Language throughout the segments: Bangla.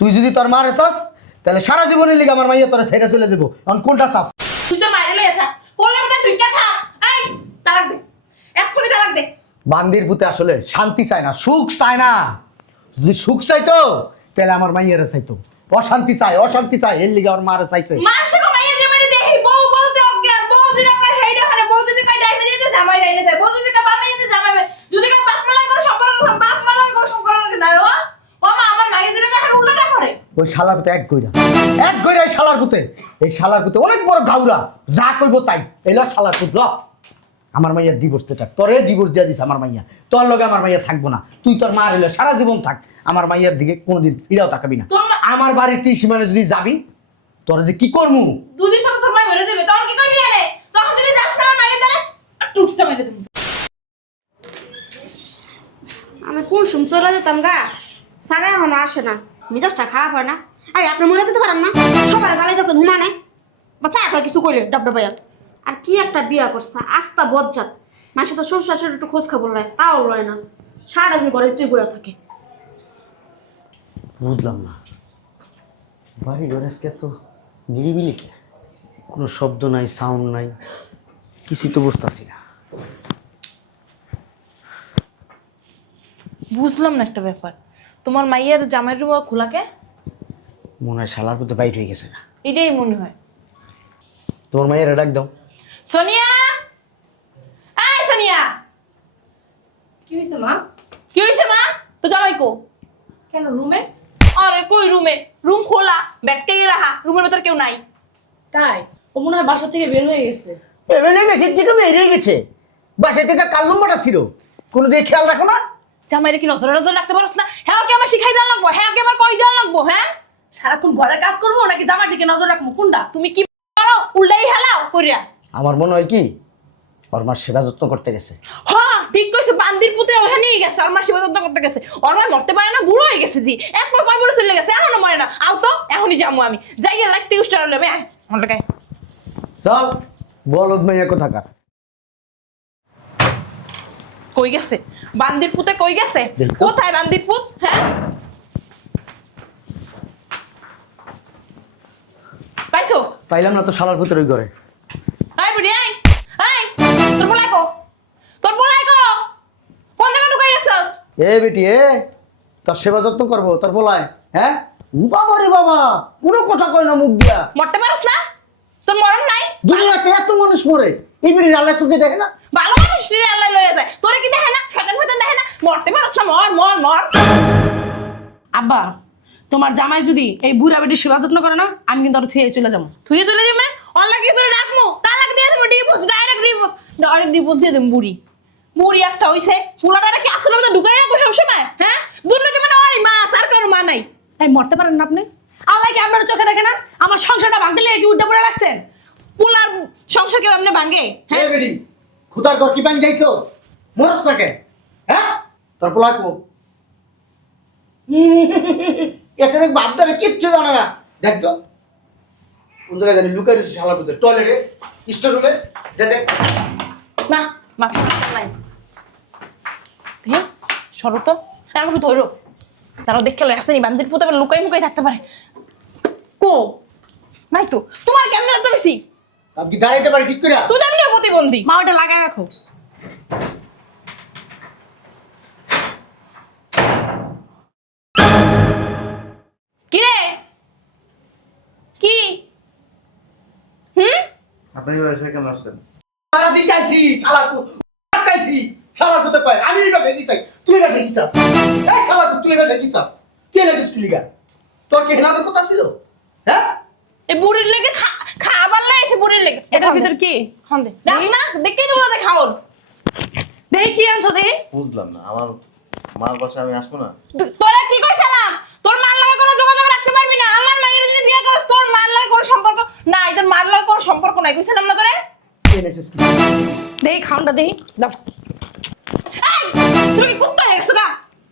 তুই যদি তোর মারে চাস তাহলে সারা জীবনের লিগে আমার মাইয়া তোরা ছেড়ে চলে যাবো। এখন কোনটা চাস? তুই তো মাইরে লইয়া থাক, কোলের মধ্যে ঢুইকা থাক। এই তালাক দে, এক্ষুনি তালাক দে। বান্দির পুতে আসলে শান্তি চায় না, সুখ চায় না। যদি সুখ চাইতো তাহলে আমার মাইয়ারে চাইতো। অশান্তি চায়, অশান্তি চায়, এর লিগে আমার মারে চাইছে। মানুষে তো মাইয়া যে মেরে দেখি বউ বলতে অজ্ঞান, বউ যদি কয় হেইডা হারে, বউ যদি কয় ডাইনে যেতে জামাই ডাইনে যায়, বউ যদি কয় বামে যেতে জামাই বামে, যদি কয় বাপ মালাই করে সম্পর্ক করে, বাপ মালাই করে সম্পর্ক করে না ও। ও মা আমার মাইয়া যদি কয় উল্টাটা করে। ওই শালার পুতে এক গইরা এই শালার পুতে, এই শালার পুতে অনেক বড় ঘাউরা, যা কইবো তাই। এলা শালার পুত ল আমার মাইয়ার ডিভোর্স দে থাক, তোরে ডিভোর্স দিয়ে দিস আমার মাইয়া। তোর লগে আমার মাইয়া থাকবো না, তুই তোর মা হইলে সারা জীবন থাক, আমার মাইয়ার দিকে কোনোদিন ফিরাও তাকাবি না। আমার বাড়ির ত্রিসীমানে যদি যাবি তোর যে কি করমু? দুদিন পর তোর মাই মরে যাবে, তখন কি করবি আরে? তখন যদি যাস না আমার মাইয়া দেয় টুসটা মেরে দেব। আমি কোন সুম চলে যেতাম গা, সারা এখনো আসে না, মিজাজটা খারাপ হয় না? আরে আপনি মরে যেতে পারেন না, সবার জ্বালাইতেছেন হুমানে বাচ্চা এত কিছু করলে ডাবডাবাইয়া। আর কি একটা বিয়া করছে আস্তা বজ্জাত, মাসে তো শ্বশুর শাশুড়ি একটু খোঁজ খবর লয়, তাও লয় না, সারাদিন ঘরে তুই বইয়া থাকে। বুঝলাম না বাড়ি ঘরে আজকে এত নিরিবিলি কে? কোনো শব্দ নাই, সাউন্ড নাই, কিছুই তো বুঝতেছি না। বুঝলাম না একটা ব্যাপার, তোমার মাইয়ার জামাইয়ের রুম খোলাকে? মনে হয় শালার পুতে বাইর হয়ে গেছে না। এটাই মনে হয়। তোমার মাইয়ের ডাক দাও। সোনিয়া, এই সোনিয়া। কি হয়েছে মা? কি হইছে মা? তো জামাই কো? কেন রুমে? আরে কই রুমে? রুম খোলা, ব্যাগটাই রাখা, রুমের ভিতর কেউ নাই। তাই ও মনে হয় বাসা থেকে বের হয়ে গেছে। এমএলএ মেসেজ দিকে বের হয়ে গেছে, বাসায় থেকে কাল নম্বরটা ছিল, কোনো দিকে খেয়াল রাখো না? জামাইরে কি নজর নজর রাখতে পারছ না? হ্যাঁ কি আমার শিখাই দেওয়া লাগবো? হ্যাঁ কি আমার কই দেওয়া লাগবো? হ্যাঁ সারাক্ষণ ঘরের কাজ করবো নাকি জামার দিকে নজর রাখবো, কোনটা? তুমি কি করো? উল্টাই হেলাও কইরা। আমার মনে হয় কি ওর মার সেবা যত্ন করতে গেছে। হ্যাঁ ঠিক কইছে, বান্দির পুতে ওখানেই গেছে, আর মার সেবা যত্ন করতে গেছে। ওর মা মরতে পারে না, বুড়ো হয়ে গেছে দি, এক পর কয় বুড়ো চলে গেছে, এখনো মরে না। আও তো এখনই যাবো আমি, যাই লাগতে উস্টার হলে আমার লাগাই। চল বলদ মাইয়া কোথাকার। কই গেছে বান্দির পুতে? কই গেছে? দেখো। কোথায় বান্দির পুত? হ্যাঁ পাইছো? পাইলাম না তো শালার পুতের ওই ঘরে। আই বুড়ি আই, আই তোর বলাই কো, তোর বলাই কো, কোন জায়গা ঢুকাই রাখছস? এ বেটি এ, তোর সেবা যত্ন করবো তোর বলায়? হ্যাঁ বাবা রে বাবা, কোনো কথা কয় না মুখ দিয়া। মরতে পারছ না? তোর মরণ নাই? দুনিয়াতে এত মানুষ মরে, এই বেটি আল্লাহ চোখে দেখে না? ভালো মানুষ রে আল্লাহ লইয়া যায়, তোরে কি দেখে না? শয়তান ফয়তান দেখে না? মরতে পারছ না? মর মর মর। আব্বা তোমার জামাই যদি এই বুড়া বেটির সেবা যত্ন করে না, আমি কিন্তু আর থুয়ে চলে যাবো। তুই চলে যাবে মানে অনলাইন কি তোরে রাখমু? তালাক দিয়ে দেব, divorce, direct divorce, direct divorce দিয়ে দেব। বুড়ি বুড়ি একটা হইছে, ফুলাটারে কি আসলে মতো ঢুকাই রাখো সব সময়? হ্যাঁ দুর্নীতি মানে ওরই মা, আর কারো মা নাই। তাই মরতে পারেন না আপনি? আল্লাহ কি আপনার চোখে দেখে না? আমার সংসারটা ভাঙতে লেগে কি উল্টা পড়ে রাখছেন? পুলার সংসার কেউ এমনি ভাঙে? হ্যাঁ বেটি খুদার ঘর কি বান যাইছো? মরস না কেন? হ্যাঁ তোর পোলা কো এখানে বাদ ধরে কিচ্ছু জানে না। দেখ তো কোন জায়গায় জানি লুকাই রয়েছে শালার পুতে, টয়লেটে, স্টোর রুমে, যা দেখ। না মা নাই দিয়ে সরো তো, এখন ধরো তারাও দেখে আসেনি বান্দির পুতে আবার লুকাই মুকাই থাকতে পারে। কো নাই তো, তোমার কেমন তো বেশি? আপনি কি দাঁড়াইতে পারি ঠিক করে? তুই এমনি প্রতিবন্ধী। মা ওটা লাগায় রাখো। কি রে কি? হুম আপনি এসে কেন আসছেন? সারা দিন যাইছি শালার পুত, যাইছি শালার পুতে কয় আমি এই বাসায় কি চাই, তুই এই বাসায় কি চাস? এই শালার পুত তুই এই বাসায় কি চাস? কে লাগছিস তুই লিগা? তোর কি হেলানোর কথা ছিল? হ্যাঁ এই বুড়ির লেগে খাবার লাইছে, বুড়ির লেগে। এটার ভিতর কি? খান দে দেখ না, দেখতেই তো বোঝা খাওন। দেখি কি আনছো দেখি। বুঝলাম না, আমার মার বাসায় আমি আসবো না? তোরা কি কইছিলাম? তোর মার লগে কোনো যোগাযোগ রাখতে পারবি না। আমার মায়ের যদি বিয়ে করস তোর মার লগে কোনো সম্পর্ক নাই, তোর মার লগে কোনো সম্পর্ক নাই, কইছিলাম না তোরে? কে লাগছিস তুই? দেখি খাউনটা দেখি দাও। এই তুই কি কুত্তা হয়ে গেছ গা?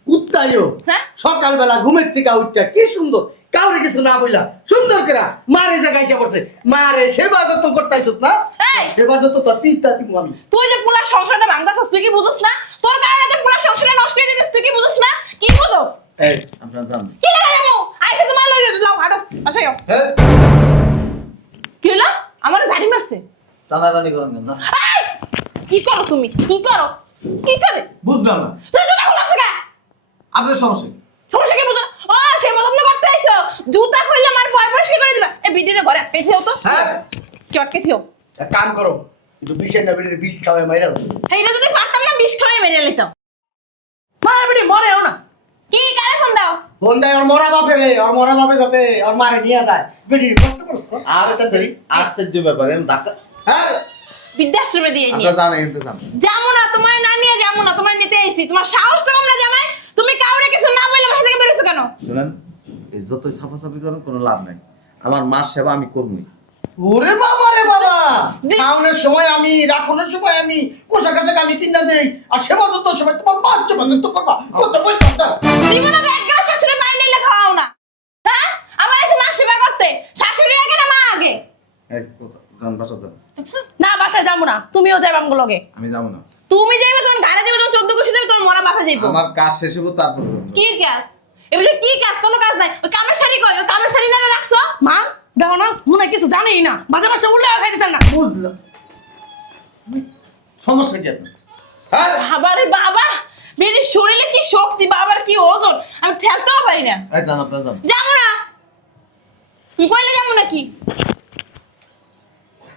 কুত্তাইও হ্যাঁ? সকালবেলা ঘুমের থেকে উঠটা কি সুন্দর, কাউরে কিছু না বইলা সুন্দর করে মারে জায়গায় এসে পড়ছে, মারে সেবা যত্ন করতে আইছস না? এই! সেবা যত্ন তোর পিস্তা দিব আমি। তুই যে পুলার সংসারটা ভাঙতাছস তুই কি বুঝছ না? তোর কারণে যে পুলার সংসারটা নষ্ট হয়ে যাচ্ছে তুই কি বুঝছ না? কি বুঝছ? এই আপনার জান কি লাগা যাবো আইসা তোমার লই যাও লাও হাঁটো আসাইও হ্যাঁ কি হলো আমার ঝাড়ি মারছে টানাটানি করেন কেন না এই! কি করো তুমি কি করো কি করে বুঝলাম না তুই জুতা খুলে আসো আপনার সমস্যা কি? সমস্যা কি বুঝো ও সে পছন্দ করতে আইছো জুতা খুললে আমার ভয় পরিষ্কার করে দিবা এই ভিডিওটা ঘরে আটকে থিও তো হ্যাঁ কি আটকে থিও এক কাম করো একটু বিষয় না বেরিয়ে বিষ খাওয়াই মাইরা দাও। এইটা যদি পারতাম না বিষ খাওয়াই মেরে লইতাম মার বিড়ি মরেও না কি কারে ফোন দাও ফোন দেয় ওর মরা বাপে রে ওর মরা বাপে যাতে ওর মারে নিয়ে যায় বেরিয়ে কষ্ট করছো আর এটা সেই আশ্চর্য ব্যাপার আমি ডাক্তার হ্যাঁ বৃদ্ধাশ্রমে দিয়ে নিয়ে আপনারা জানেন কিন্তু জানেন যাবো না তোমার না নিয়ে যাবো না তোমার নিতে আইছি তোমার সাহস তো কম না জামাই তুমি কাউরে কিছু না বললে বাসা থেকে বেরোছো কেন শুনেন এই যতই সাফাসাফি করেন কোনো লাভ নাই আমার মার সেবা আমি করবই ওরে বাবা রে বাবা জি। খাওয়ানোর সময় আমি রাখানোর সময় আমি পোশাক আশাক আমি কিনা দেই আর সেবা যত সময় তোমার মা সেবা তো করবা করতে বই করতে জীবনে তো এক গ্লাস শাশুড়ি পানি নিলে খাওয়াও না হ্যাঁ আমার এসে মা সেবা করতে শাশুড়ি আগে না মা আগে এক কথা জান বাসা যান দেখছো? না বাসায় যাবো না তুমিও যাইবা আমগো লগে আমি যাবো না তুমি যাইবে তোমার ঘরে যাবে তোমার 14 কোটি দেবে তোমার মরা বাপে যাইবো আমার কাজ শেষ হবো তারপর যাবো। কি কাজ এগুলো কি কাজ কোনো কাজ নাই ওই কামের শাড়ি কই ওই কামের শাড়ি না রাখছো মা দাও না মনে হয় কিছু জানেই না বাজে বাজে উল্লে খাইতে চান না বুঝলাম সমস্যা কি আপনার হ্যাঁ বাবারে বাবা মেরে শরীরে কি শক্তি বাবার কি ওজন আমি ঠেলতেও পারি না এই জান আপনারা যান যাবো না তুমি কইলে যাবো নাকি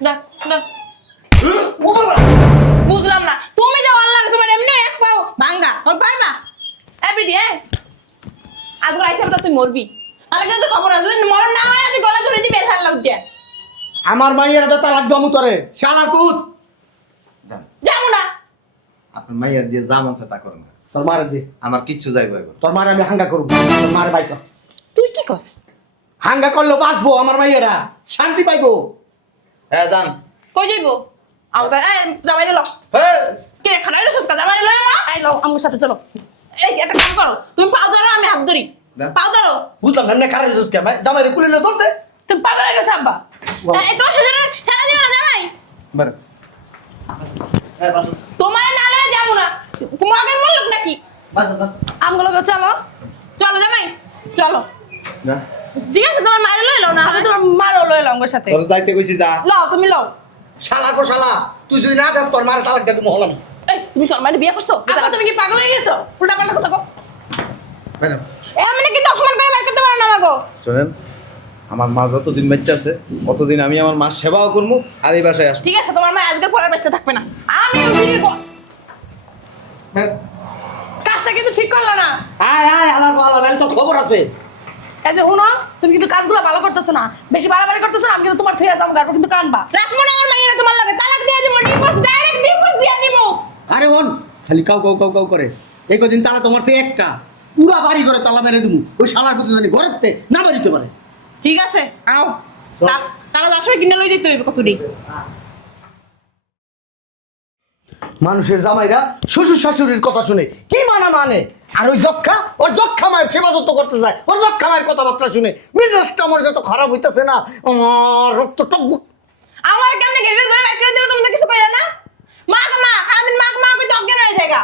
না না ও বাবা বুঝলাম না তুমি যাও আল্লাহ তোমার এমনি এক পাও ভাঙ্গা ওর পারবা এভরিডে আজ রাইতে তো তুই মরবি আলাদা তো খবর আছে মর না হয় তুই গলা ধরে দিবি হাল্লা উঠিয়া আমার মাইয়ের দাতা লাগবে আমু তোরে শালার পুত যান যাবো না আপনার মাইয়ার দিয়ে যা মন চায় তা করেন না। তোর মারে দে আমার কিচ্ছু যাইবো এখন তোর মারে আমি হাঙ্গা করবো তোর মারে বাইক তুই কি কস হাঙ্গা করলো বাঁচবো আমার মাইয়েরা শান্তি পাইবো হ্যাঁ যান কই যাইবো আমাকে এই জামাই লো হ্যাঁ কি রে খানা রসুস কা জামাই লো না আই লো আমার সাথে চলো এই একটা কাম করো তুমি পাও ধরো আমি হাত ধরি না। পাও ধরো বুঝলাম না খারাপ জিনিস কে জামাই রে কুলিলে ধরতে তুমি পাগল হয়ে গেছে আব্বা Wow. এই তোমার সাথে খেলা দিও না জামাই বারে হ্যাঁ বাসা তোমার না লয়ে যাবো না মগের মূল লোক নাকি বাসা যান আমগুলো চলো চলো জামাই চলো না ঠিক আছে তোমার মারো লই লও না আমি তোমার মারো লই লও আমার সাথে তোর যাইতে কইছি যা লও তুমি লও শালা পর শালা তুই যদি না যাস তোর মারে তালাক দিয়ে হলাম এই তুমি কি আমার বিয়ে করছো আচ্ছা তুমি কি পাগল হয়ে গেছো উল্টা পাল্টা কথা কও ম্যাডাম এমনি কিন্তু অপমান করে বের করতে পারো না আমাগো শুনেন আমার মা যতদিন বাচ্চা আছে ততদিন আমি আমার মার সেবাও করবো আর এই বাসায় আসবো ঠিক আছে তোমার মা আজকের পরে বাচ্চা থাকবে না আমি বিয়ে কাজটা কিন্তু ঠিক করলো না আয় আয় আলার বালা নাইলে তোর খবর আছে এই যে শুনো তুমি কিন্তু কাজগুলো ভালো করতেছো না বেশি বাড়াবাড়ি করতেছো না আমি কিন্তু তোমার থুয়া যাবো তারপর কিন্তু কানবা রাখবো না আমার মাইয়েরা তোমার লাগে তালাক দিয়ে দিব ডিভোর্স ডাইরেক্ট ডিভোর্স দিয়ে দিব আরে ওন খালি কাউ কাউ কাউ কাউ করে এই কদিন তারা তোমার সে একটা পুরা বাড়ি করে তালা মেরে দিমু ওই শালার কথা জানি ঘরেতে না বাড়িতে পারে ঠিক আছে আও তারা দশ কিনে লই দিতে হইবে কতটি মানুষের জামাইরা শ্বশুর শাশুড়ির কথা শুনে কি মানে আর ওই যক্ষা ওর যক্ষা মায়ের সেবা যত্ন করতে যায় ওর যক্ষা মায়ের কথাবার্তা শুনে মেজাজটা আমার যত খারাপ হইতেছে না আমার রক্ত টকবক আমার কেমনে গেলে ধরে বের করে দিলে তুমি তো কিছু কইরা না মা গো মা সারাদিন মা মা কই অজ্ঞান হয়ে জায়গা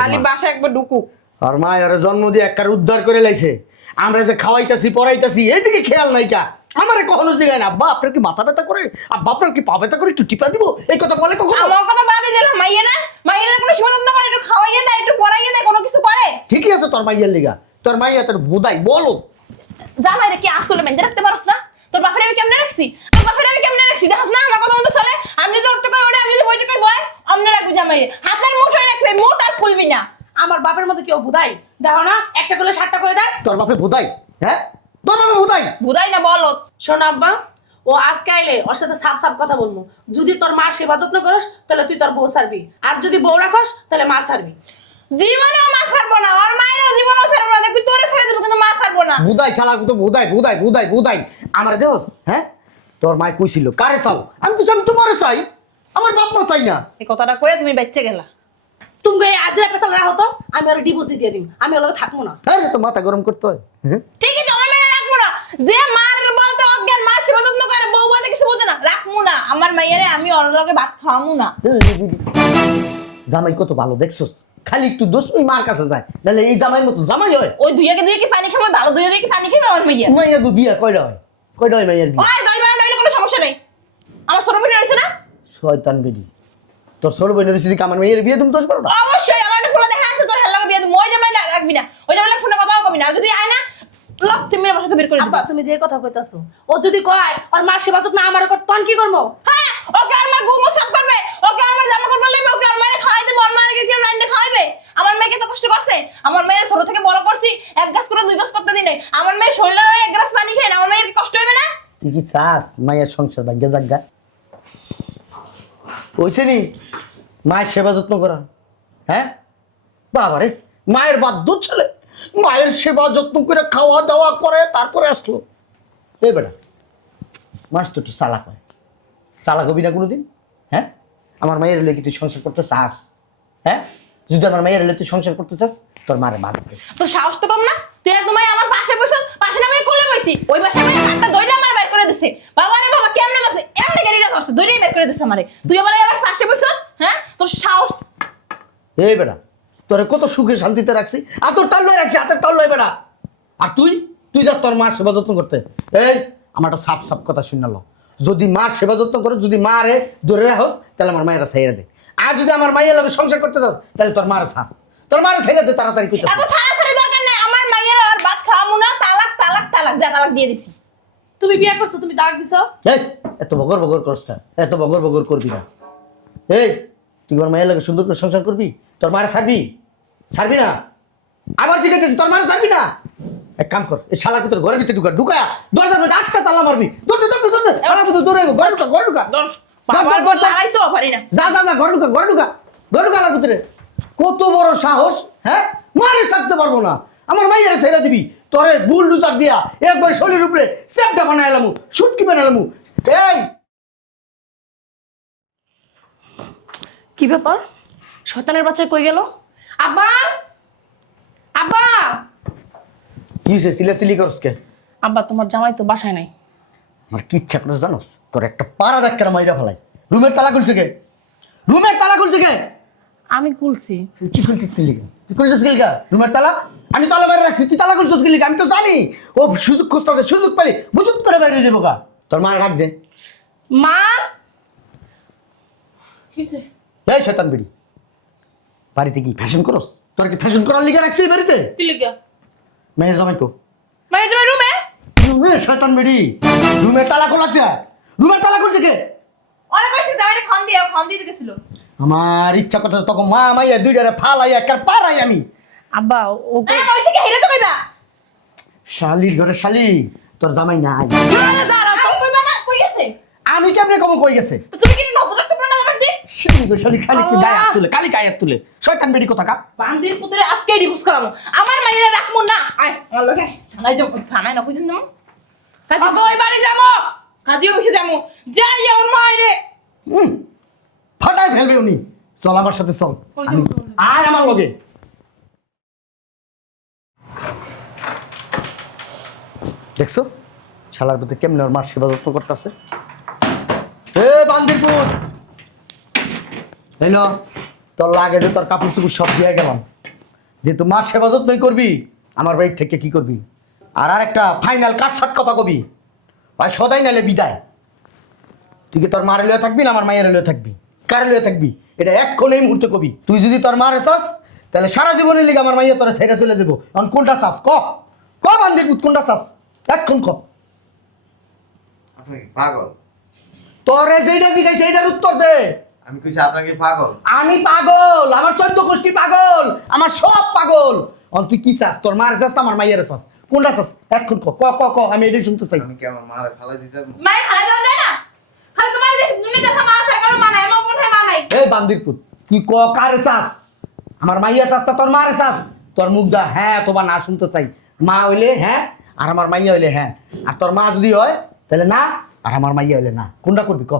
খালি বাসা একবার ঢুকু আর মা আর জন্ম দিয়ে একবার উদ্ধার করে লাইছে আমরা যে খাওয়াইতাছি পড়াইতাছি এইদিকে খেয়াল নাই কা আমারে কখনো জিগায় না আব্বা আপনার কি মাথা ব্যথা করে আব্বা আপনার কি পা ব্যথা করে একটু টিপা দিব এই কথা বলে কখনো আমার কথা বাদই দিলাম মাইয়েরা কোনো সীমাবদ্ধ করে একটু খাওয়াইয়ে দেয় একটু পড়াইয়ে দেয় কোনো কিছু করে ঠিকই আছে তোর মাইয়ার লিগা তোর মাইয়া তোর বোধাই বলো জামাইরে কি আসলে মেনতে রাখতে পারছ না তোর বাপের আমি কেমনে রাখছি তোর বাপের আমি কেমনে রাখছি দেখাস না আমার কথা মতো চলে আমি যদি উঠতে কই ওরে আমি যদি বইতে কই বয় অমনে রাখবি জামাইরে হাতের মুঠোয় রাখবে মোট আর খুলবি না আমার বাপের মতো কেউ বুধাই দেখো না একটা করলে 7টা করে দেয় তোর বাপে বোধাই হ্যাঁ তোর বাপে বোধাই বুঝাই না বলত শোন আব্বা ও আজকে আইলে ওর সাথে সাফ সাফ কথা বলবো যদি তোর মা সেবা যত্ন করস তাহলে তুই তোর বউ ছাড়বি আর যদি বউ রাখস তাহলে মা ছাড়বি জীবনেও মা ছাড়বো না আর মায়েরও জীবনেও ছাড়বো না দেখবি তোরে ছেড়ে দেবো কিন্তু মা ছাড়বো না বুধাই শালা তো বুধাই আমার দেহস হ্যাঁ তোর মায় কইছিল কারে চাও আমি তো আমি তোমারে চাই আমার বাপ মা চাই না এই কথাটা কয়ে তুমি বেঁচে গেলা তুমি আজ পেশাল না হতো আমি ওর ডিভোর্স দিয়ে দিম আমি ওর লগে থাকবো না আরে তো মাথা গরম করতে হয় হ্যাঁ ঠিকই তো আমার মেয়ে রাখবো না যে মার বলতে অজ্ঞান মা সেবা যত্ন করে বউ বলতে কিছু বোঝে না রাখবো না আমার মাইয়ারে আমি ওর লগে ভাত খাওয়ামু না জামাই কত ভালো দেখছস খালি একটু দোষ ওই মার কাছে যায়, নাহলে এই জামাইয়ের মতো জামাই হয়। ওই দুইকে পানি খাবে, ভালো দুইকে পানি খাবে আমার মাইয়া। মাইয়া গো বিয়া কয়টা হয়? কয়টা হয় মাইয়ার বিয়া? ওই 10 12 হইলে কোনো সমস্যা নেই। আমার ছোট বোন রয়েছে না? শয়তান বেডি, তোর ছোট বোনের বেশি আমার মেয়ের বিয়ে তুমি দোষ করো না? অবশ্যই আমার একটা পোলা দেখা আছে তোর হেলা বিয়ে তুমি ওই জামাই রাখবি না। ওই জামাই ফোনে কথাও কবি না। আর যদি আয় না লক তুমি আমার সাথে বের করে দিবা। আব্বা তুমি যে কথা কইতাছো, ও যদি কয় ওর মার সেবা যত্ন আমার কর, তখন কি করবো? হ্যাঁ, ওকে আমার গুমো সাফ করবে, ওকে আমার জামা কাপড় লাগবে, ওকে আমার মায়ের খাওয়াই দেবো, ওর মায়ের কেউ রান্না খাওয়াবে। আমার মেয়েকে তো কষ্ট করছে, আমার মেয়ের ছোট থেকে বড় করছি, এক গাছ করে 2 গাছ করতে দিই নাই। আমার মেয়ে শরীরে এক গ্লাস পানি খায় না, আমার মেয়ের কষ্ট হবে না? তুই কি চাস মায়ের সংসার ভাগ্য জাগা? ওইছে নি মায়ের সেবা যত্ন করা? হ্যাঁ বাবারে, মায়ের বাধ্য ছেলে মায়ের সেবা যত্ন করে খাওয়া দাওয়া করে তারপরে আসলো। এই বেটা মাস তো একটু চালাক হয়, চালাক হবি না কোনোদিন? হ্যাঁ, আমার মায়ের হলে কি তুই সংসার করতে চাস? হ্যাঁ, যদি আমার মায়ের হলে তুই সংসার করতে চাস, তোর মারে বাদ দে। তোর সাহস তো কম না? তুই একদম আমার পাশে বসে পাশে নামে কোলে বইতি, ওই পাশে আমি হাতটা দইরা আমার বের করে দিছে। বাবা রে বাবা, কেমনে ধরছে, এমনি গাড়িটা ধরছে, দইরাই বের করে দিছে আমারে। তুই আমার পাশে বসে, হ্যাঁ তোর সাহস। এই বেটা তোরে কত সুখে শান্তিতে রাখছি, আর তোর তাল লয় রাখছি, হাতের তাল লয় বেটা। আর তুই তুই যাস তোর মার সেবা যত্ন করতে। এই আমার একটা সাফ সাফ কথা শুনে লো, যদি মার সেবা যত্ন করে, যদি মারে ধরে রাখস, তাহলে আমার মায়েরা ছাইড়া দে। আর যদি আমার মায়ের লগে সংসার করতে চাস, তাহলে তোর মারে ছাড়, তোর মারে ছাইড়া দে তাড়াতাড়ি কইতে। এত ছাড়াছাড়ি দরকার নাই, আমার মাইয়ের আর ভাত খাওয়ামু না। তালাক তালাক তালাক, যা তালাক দিয়ে দিছি। তুমি বিয়ে করছো, তুমি তালাক দিছো? এই এত বগর বগর করছ না, এত বগর বগর করবি না। এই তুই আমার মায়ের লগে সুন্দর করে সংসার করবি, তোর মারে ছাড়বি? ছাড়বি না? আমার দিকে দিয়েছিস, তোর মারে ছাড়বি না? এক কাম কর, এই শালার ভিতরে ঘরের ভিতরে ঢুকা দরজার মধ্যে 8টা তালা মারবি। দৌড় দৌড় দৌড় দৌড়, শালার ভিতরে দৌড়াইব। ঘরে ঢুকা বাবার পর লড়াই তো পারি না। যা যা যা, ঘরে ঢুকা শালার ভিতরে। কত বড় সাহস! হ্যাঁ, মারে ছাড়তে পারবো না, আমার মাইয়ারে ছেড়ে দিবি? তোরে বুল ডুজার দিয়া একবার শরীর উপরে চ্যাপটা বানাইলাম, সুটকি বানাইলাম। এই কি ব্যাপার, শয়তানের বাচ্চা কই গেল? আব্বা, আব্বা, কি হয়েছে? সিলাসিলি করস কে? আব্বা তোমার জামাই তো বাসায় নাই। আমার কি ইচ্ছা করে জানোস, তোর একটা পাড়া দেখা মাইরা ফেলাই। রুমের তালা খুলছে কে? রুমের তালা খুলছে কে? আমি খুলছি। তুই কি খুলছিস কি লিগা? তুই খুলছিস কি লিগা রুমের তালা? আমি তালা বাইরে রাখছি, তুই তালা খুলছিস কি লিগা? আমি তো জানি ও সুযোগ খুঁজতে, সুযোগ পেলে বুঝুক করে বাইরে যাবো গা। তোর মা ডাক দে। মা, কি হইছে? এই শয়তান বেড়ি, বাড়িতে কি ফ্যাশন করস? তোর কি ফ্যাশন করার লিগা রাখছি এই বাড়িতে? কি লিগা? মেয়ের জামাই কো? মাই তোমার রুমে? রুমে? শয়তান বেড়ি, রুমের তালা খোলাচ্ছে? রুমের তালা খুলছে কে? ওরা কইছে জামাইরে খান দিয়ে গেছিল। আমার ইচ্ছা করতে তখন মা মাইয়া দুইটারে ফালাই একটা পাড়াই আমি। আব্বা ও কইছে কি হেরে তো কইবা? শালির ঘরে শালি, তোর জামাই নাই। আরে দাঁড়াও, তুমি কইবা না কই গেছে? আমি কেমনে কব কই গেছে? তো তুমি কি নজর রাখতে পারো না আমার দিকে? শালি গো শালি, খালি কি আল্লাহ! গায়ে হাত তুলে, খালি গায়ে হাত তুলে। শয়তান বেড়ি কথা কা। বান্দির পুত্রে আজকে ডিভোর্স করামু। আমার মাইরে রাখমু না। আয় আমার লগে থানায় যাবো। থানায় না কইছেন যাবো? কাজী কই বাড়ি যাবো? কাজী অফিসে যাবো। যাই আমার মাইরে। ফাটাই ফেলবে উনি। চল আমার সাথে চল। কই যাবো? আয় আমার লগে। দেখছো শালার ভিতরে কেমনে ওর মার সেবা যত্ন করতেছে। এ বান্দিরপুর, হ্যালো, তোর লাগে যে তোর কাপড় চুপড় সব দিয়ে গেলাম, যে তুই মার সেবা যত্নই করবি, আমার বাড়ি থেকে কি করবি? আর একটা ফাইনাল কাটছাট কথা কবি, ভাই সদাই নালে বিদায়। তুই কি তোর মারে লয়ে থাকবি না আমার মায়ের লয়ে থাকবি? কারে লয়ে থাকবি এটা এক্ষণ এই মুহূর্তে কবি। তুই যদি তোর মারে চাস, তাহলে সারা জীবনের লিগে আমার মাইয়া তোরা ছেড়ে চলে যাবো। এখন কোনটা চাস ক, ক বান্দিরপুর কোনটা চাস এক্ষণ ক। আপনি কি পাগল? তোরে যেটা জিজ্ঞাসা সেইটার উত্তর দে। আমি কইছি আপনাকে পাগল? আমি পাগল, আমার 14 গোষ্ঠী পাগল, আমার সব পাগল। এখন তুই কি চাস? তোর মার চাস আমার মাইয়ারে চাস? কোনটা চাস এখন ক ক ক ক, আমি এটাই শুনতে চাই। আমি কি আমার মারে ফালাই দিতাম? মাই খালা দাও দেয় না। খালি তোমার দেশ তুমি দেখা মা আছে কারো মানায় এমন কোন হয় মানায়। এই বান্দিরপুর, তুই ক কারে চাস? আমার মাইয়া চাস না তোর মারে চাস? তোর মুখ দা হ্যাঁ অথবা না শুনতে চাই। মা হইলে হ্যাঁ, আর আমার মাইয়া হইলে হ্যাঁ। আর তোর মা যদি হয় তাহলে না, আর আমার মাইয়া হইলে না। কোনটা করবি ক?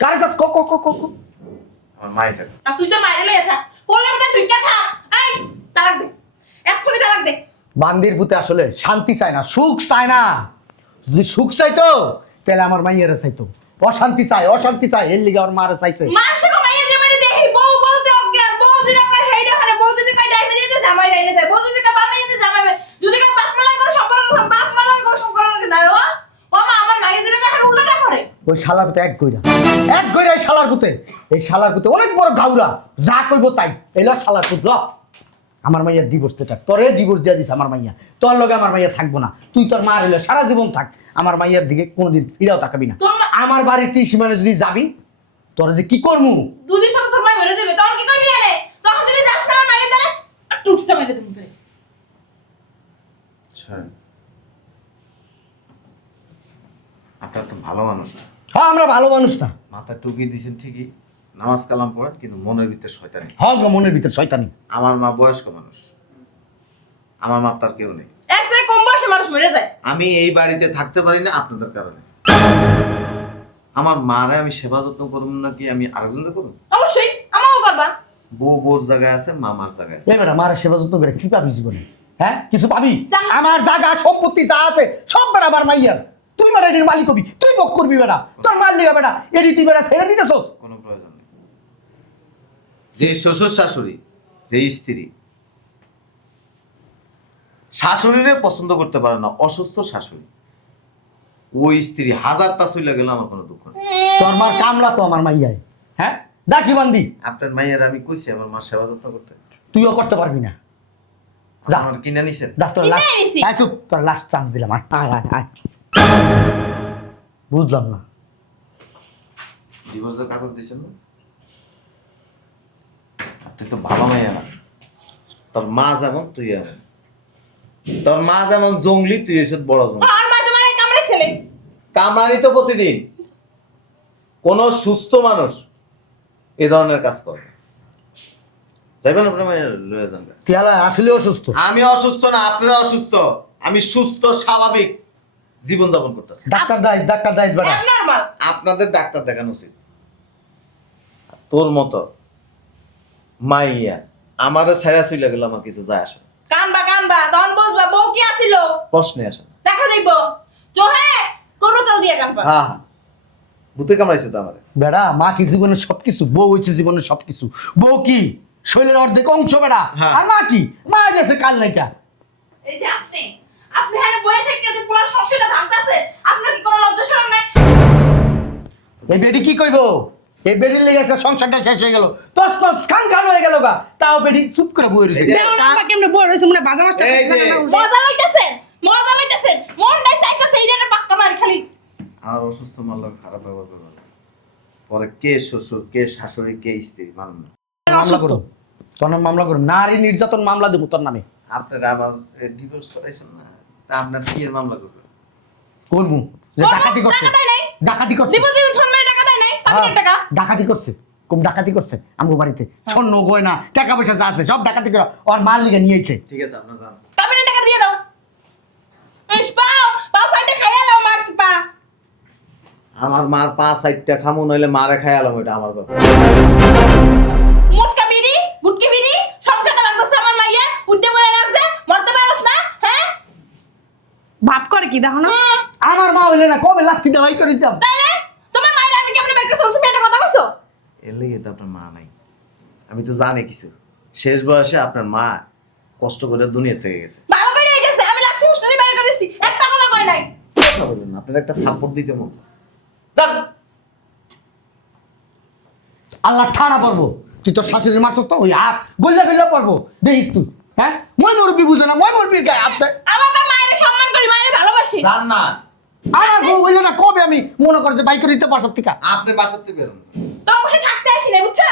কারে চাস ক ক ক ক ক। আমার মাই থাকে। আর তুই তো মাইরে লইয়া থাক। কোলার মধ্যে ঢুইকা থাক। এই তালাক দে। এক্ষুনি তালাক দে। বান্দির পুতে আসলে শান্তি চায় না, সুখ চায় না। যদি সুখ চাইতো তাহলে আমার মাইয়ারে চাইতো। অশান্তি চায়, অশান্তি চায়, এর লিগে আমার মারে চাইছে। মানুষ কো মাইরে যে মাইরে দেখি বউ বলতে অজ্ঞান, বউ যেটা কয় সেইটা হারে, বউ যদি জামাই রাইনে যায় বউ যদি কা বাবা এনে জামাই যদি কা বাপ মালাই করে সম্পর্ক বাপ মালাই করে সম্পর্ক না ও মা আমার মাইয়ে দিলে এখন উল্টোটা করে ওই শালার পুতে এক গইরা এই শালার পুতে অনেক বড় গাউরা যা কইব তাই এলো শালার পুত ল আমার মাইয়ার ডিভোর্স দে থাক তোরে ডিভোর্স দিয়া দিস আমার মাইয়া তোর লগে আমার মাইয়া থাকবো না তুই তোর মা হইলে সারা জীবন থাক আমার মাইয়ার দিকে কোনোদিন ফিরাও তাকাবি না আমার বাড়ির সীমানে যদি যাবি তোরা যে কি করমু দুদিন পর তোর মাই মরে যাবে তখন কি করবি আরে তখন যদি যাস না মাইয়ে দেয় টুসটা মেরে দেব তুই আপনার তো ভালো মানুষ না। হ্যাঁ আমরা ভালো মানুষ না মাথায় টুকি দিয়েছেন ঠিকই, নামাজ কালাম পড়েন, কিন্তু মনের ভিতরে শয়তানি। হ্যাঁ মনের ভিতর শয়তানি আমার মা বয়স্ক মানুষ, আমার মা তার কেউ নেই। এর থেকে কম বয়সে মানুষ মরে যায় আমি এই বাড়িতে থাকতে পারি না আপনাদের কারণে। আমার মারে আমি সেবা যত্ন করবো নাকি আমি আরেকজনকে করবো? অবশ্যই আমাও করবা বউ বোর জায়গায় আছে, মামার জায়গায় আছে। এবার মারা সেবা যত্ন করে কি পাবি জীবনে? হ্যাঁ কিছু পাবি? জান্নাত। আমার জায়গা সম্পত্তি যা আছে সব বেড়া আমার মাইয়ার, তুই বেড়া এটির মালিক হবি, তুই বক করবি বেড়া, তোর মাল লিগা বেড়া এটি তুই বেড়া ছেড়ে দিতেছস। কোনো প্রয়োজন নেই। যে শ্বশুর শাশুড়ি, যে স্ত্রী শাশুড়িরে পছন্দ করতে পারে না, অসুস্থ শাশুড়ি, ওই স্ত্রী হাজারটা চলে গেল আমার কোনো দুঃখ নেই। তোর মার কামলা তো আমার মাইয়ায়, হ্যাঁ ডাকি বান্দি আপনার মাইয়ের আমি কইছি আমার মা সেবা যত্ন করতে, তুইও করতে পারবি না। যা। আমার কিনে নিছেন। যা তোর লাস্ট, কিনে এনেছি। আয় চুপ, তোর লাস্ট চান্স দিলাম, আয় আয় আয় আয়। বুঝলাম না ডিভোর্সের কাগজ দিছেন না? তুই তো ভালো মাইয়া না, তোর মা যেমন তুই এমন, তোর মা যেমন জঙ্গলি তুই এসব বড় জঙ্গলি। আর মা তোমার এই কামড়ে ছেলে কামানি তো প্রতিদিন। কোন সুস্থ মানুষ এ ধরনের কাজ করে না। যাইবেন আপনার মায়ের লয়ে যান। তিয়ালা আসলে অসুস্থ। আমি অসুস্থ না, আপনারা অসুস্থ। আমি সুস্থ স্বাভাবিক জীবন যাপন করতেছি। ডাক্তার দাইস বেড়া। নরমাল আপনাদের ডাক্তার দেখানো উচিত। তোর মতো মাইয়া আমারে ছায়া চলে গেল, আমার কিছু যায় আসে না। কানবা দন বসবা বউ কি আছিল প্রশ্নে আসে না। দেখা যাইব জোহে করো তাল দিয়া কানবা হ্যাঁ হ্যাঁ, ভূতে কামড়াইছে তো আমারে। বেড়া মা কি জীবনের সবকিছু, বউ হয়েছে জীবনের সবকিছু। বউ কি শরীরের অর্ধেক অংশ বেড়া, হ্যাঁ। আর মা কি মা গেছে কাল নাইকা। এই যে আপনি হ্যাঁ বয়ে থেকে যে পুরো সংসারটা ভাঙতাছে আপনার কি কোনো লজ্জা শরম নাই এই বেডি কি কইবো? এই বেডির লেগে আজকে সংসারটা শেষ হয়ে গেল, তস তস খান খান হয়ে গেল গা। তাও বেডি চুপ করে বই রয়েছে। এই যে- দেখো না আপা কেমনে বড় হইছে মনে বাজা মাস্টার এই যে- মজা লইতেছেন মন নাই চাইতেছে এইটা পাক্কা মার খালি আমার অসুস্থ মানলাম, খারাপ ব্যবহার করবো না। পরে কে শ্বশুর, কে শাশুড়ি, কে স্ত্রী মানুষ না। মামলা করো, তোর নাম মামলা করো, নারী নির্যাতন মামলা দেবো তোর নামে। আপনারা আমার ডিভোর্স করাইছেন না, তা আপনার কি এর মামলা করবেন? করবো যে করবো, ডাকাতি করছে, টাকা দেয় নাই। ডাকাতি করছে, জীবন দিন সম্মানের টাকা দেয় নাই কাবিনের টাকা ডাকাতি করছে, কম ডাকাতি করছে আমগো বাড়িতে। স্বর্ণ গয়না টাকা পয়সা যা আছে সব ডাকাতি করে ওর মাল লিগে নিয়েছে। ঠিক আছে, আপনার যান। কাবিনের টাকা দিয়ে দাও ইস পাও সাইডে খাইয়া লাও মারছি পা আমার মার 5-8টা খামো, নইলে মারে খায়ালাম, ওইটা আমার ব্যাপার। মুটকা বিড়ি গুটকি বিড়ি সংসারটা ভাঙতেছে আমার মাইয়া উঠতে পড়ে রাখছে মরতে পারোস না হ্যাঁ ভাব করে কি দেখো না আমার মা হইলে না কবে লাথি দেওয়াই করে দিতাম। তাইলে তোমার মায়ের আমি কেমনে বের করছিলাম তুমি একটা কথা কইছো এর লেগে তো আপনার মা নাই। আমি তো জানি কিছু, শেষ বয়সে আপনার মা কষ্ট করে দুনিয়া থেকে গেছে। ভালো করে গেছে আমি লাথি উষ্ণ দিয়ে বের করেছি একটা কথা কই নাই কথা বলুন না, আপনার একটা থাপ্পড় দিতে মন চায়। যান। আল্লাহ ঠাড়া পড়বো, তুই তোর শাশুড়ির মারছস তো ওই হাত গল্লা পড়বো দেখিস তুই। হ্যাঁ মই মুরব্বি বুঝে না, মই মুরব্বির গায়ে হাত দেয়। আমার তো মায়ের সম্মান করি মায়ের ভালোবাসি যান না, আমার বউ হইলে না কবে আমি মনে করে যে বাইক করে দিতে পারছ টিকা। আপনি বাসাতে বেরোন। তো ওকে থাকতে আসি না বুঝছো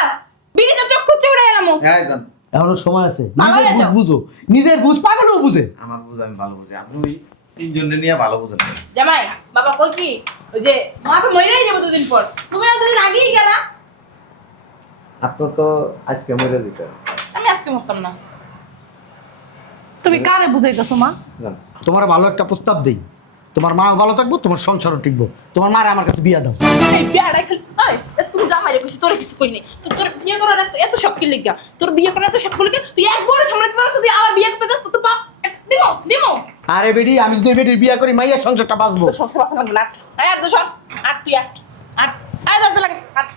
বিড়ি তো চোখ খুঁজে উড়ে এলাম হ্যাঁ যান। এখনো সময় আছে, ভালো নিজের হয়ে বুঝ যাও। বুঝো, নিজের বুঝ পাগলও বুঝে। আমার বুঝ আমি ভালো বুঝি, আপনি ওই তিনজনে নিয়ে ভালো বুঝেন। জামাই বাবা কই কি ওই যে মা তো মরেই যাবে দুদিন পর তুমি না দুদিন আগেই গেলা আপনার তো আজকে মরে দিতে হবে। আমি আজকে মরতাম না তুমি কারে বুঝাইতেছো মা যান। তোমার ভালো একটা প্রস্তাব দেই, তোমার মা ভালো থাকবো, তোমার সংসারও টিকবো। তোমার মারে আমার কাছে বিয়া দাও। এই বিয়াটা খালি আই তুমি জামাই রে কইছি তোর কিছু কই নাই তো তোর বিয়ে করার এত শখ কি লাগা তোর বিয়ে করার এত শখ বলে তুই একবার সামলাতে পারছ তুই আবার বিয়ে করতে যাস তো পা দিমো আরে বেডি আমি যদি বেডির বিয়া করি মাইয়ার সংসারটা বাঁচবো। তোর সংসার বাঁচা লাগবে না আর তুই আট তুই আট আট আয় ধরতে লাগে আট